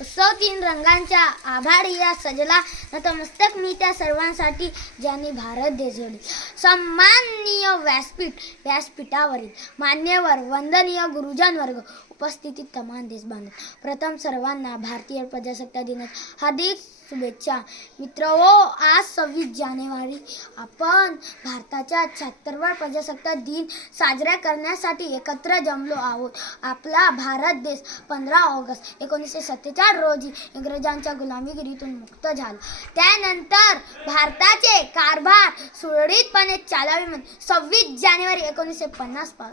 उत्सव तीन रंगांच्या आभारी या सजला. नतमस्तक मी त्या सर्वांसाठी ज्यांनी भारत देश सन्माननीय व्यासपीठ व्यासपीठावरील मान्यवर वंदनीय गुरुजन वर्ग उपस्थितीत तमान देश बांधव प्रथम सर्वांना भारतीय प्रजासत्ताक दिनात हार्दिक शुभेच्छा. मित्र हो आज सव्वीस जानेवारी. आपण भारताच्या शहात्तरवा प्रजासत्ताक दिन साजरा करण्यासाठी एकत्र जमलो आहोत. आपला भारत देश पंधरा ऑगस्ट एकोणीसशे सत्तेचाळीस रोजी इंग्रजांच्या गुलामीगिरीतून मुक्त झाला. त्यानंतर भारताचे कारभार सुरळीतपणे चालावे म्हणून सव्वीस जानेवारी एकोणीसशे पन्नास पा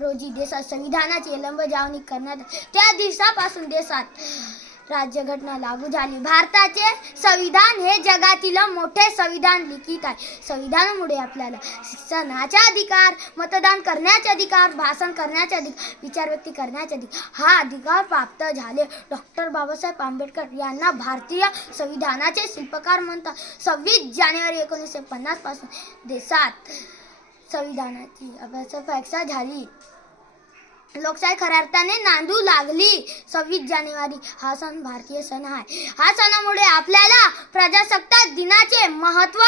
रोजी देशात संविधानाची अंमलबजावणी करण्यात त्या दिवसापासून देशात राज्यघटना लागू झाली. भारताचे संविधान हे जगातील मोठे संविधान लिखित आहे. संविधानामुळे आपल्याला शिक्षणाचा अधिकार मतदान करण्याचे अधिकार भाषण करण्याचे अधिकार विचार व्यक्त करण्याचे अधिकार हा अधिकार प्राप्त झाले. डॉक्टर बाबासाहेब आंबेडकर यांना भारतीय संविधानाचे शिल्पकार म्हणतात. सव्वीस जानेवारी एकोणीसशे पन्नासपासून देशात संविधानाची अभ्यास झाली. लोकशाही खऱ्या अर्थाने नांदू लागली. सव्वीस जानेवारी. हा सण भारतीय सण आहे. हा सणामुळे आपल्याला प्रजासत्ताक दिनाचे महत्त्व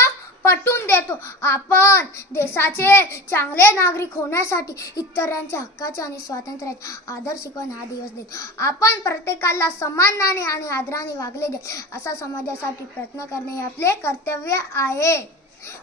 पटवून देतो. आपण देशाचे चांगले नागरिक होण्यासाठी इतरांच्या हक्काचे आणि स्वातंत्र्याचे आदर शिकवण हा दिवस देतो. आपण प्रत्येकाला समानाने आणि आदराने वागले जाईल असा समाजासाठी प्रयत्न करणे हे आपले कर्तव्य आहे.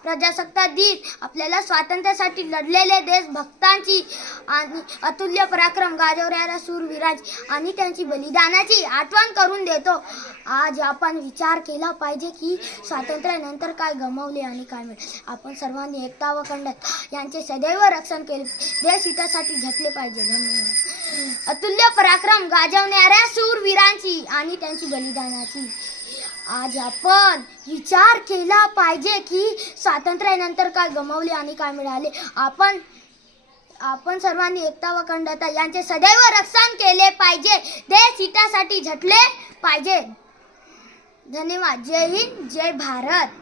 प्रजासत्ताक दिन आपल्याला स्वातंत्र्यासाठी लढलेले देशभक्तांची आणि अतुल्य पराक्रम गाजवणाऱ्या सूरवीरांची आणि त्यांची बलिदानाची आठवण करून देतो. आज आपण विचार केला पाहिजे की स्वातंत्र्यानंतर काय गमावले आणि काय मिळाले. आपण सर्वांनी एकता व खंडत यांचे सदैव रक्षण केले. देश हितासाठी झटले पाहिजे. धन्यवाद. अतुल्य पराक्रम गाजवणाऱ्या सूरवीरांची आणि त्यांची बलिदानाची. आज आपण विचार केला पाहिजे की स्वातंत्र्यानंतर काय गमावले आणि काय मिळाले. आपण आपण सर्वांनी एकता व खंडता यांचे सदैव रक्षण केले पाहिजे. देश हितासाठी झटले पाहिजे. धन्यवाद. जय हिंद जय भारत.